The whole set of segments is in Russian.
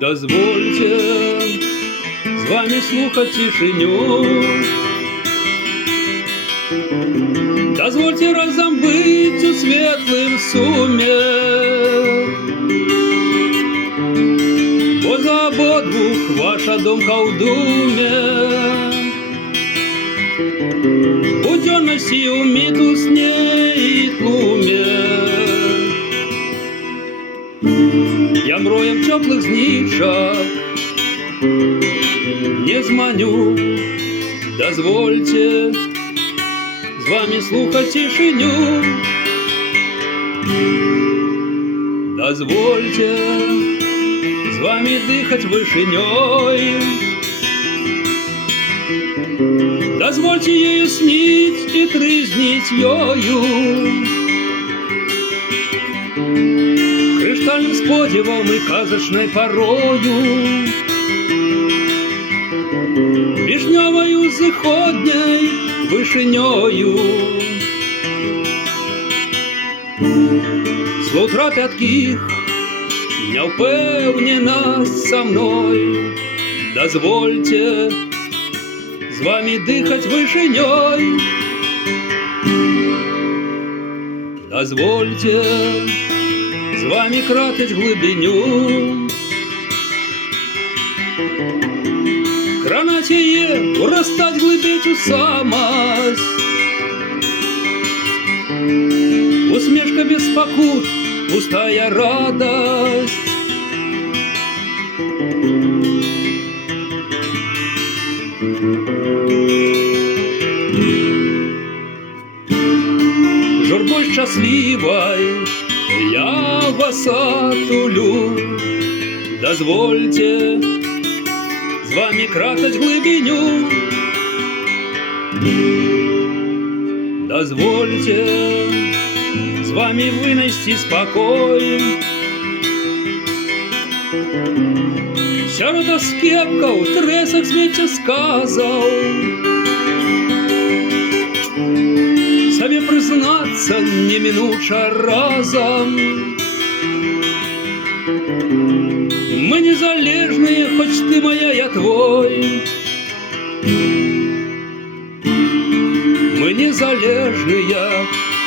Дозвольте з вами слухать тишиню, дозвольте разом быть у светлым суме, бо за ободвух ваша думка у думе, буденности у миту сне и тлуме. Я мроем теплых знижок не зманю, дозвольте з вами слухать тишиню, дозвольте з вами дыхать вышиней, дозвольте ею снить и трызнить ёю, криштальным сподівом и казочной порою, вишневою заходней вышинёю. С утра пятких не впевнена со мной, дозвольте з вами дыхать вышинёй, дозвольте з вами кратить глибиню, гранатіє уростать глибить у самость, усмешка без покут, пустая радость. Журбой счастливой я вас отулю, дозвольте з вами кратать глибиню, дозвольте з вами вынести спокой. Сярод аскепкаў, трэсак смецця сказаў, сабе прызнацца немінуча разам. Мы незалежныя, хоць ты моя, я твой. Мы незалежныя,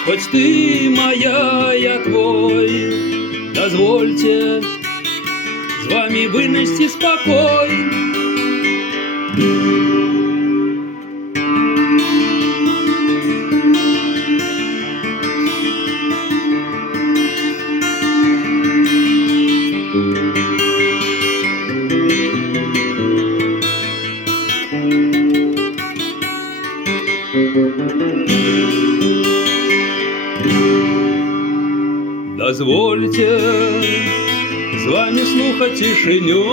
хоць ты моя, я твой. Дозвольте з вами вынести спокой. Дозвольте з вами слухать тишиню,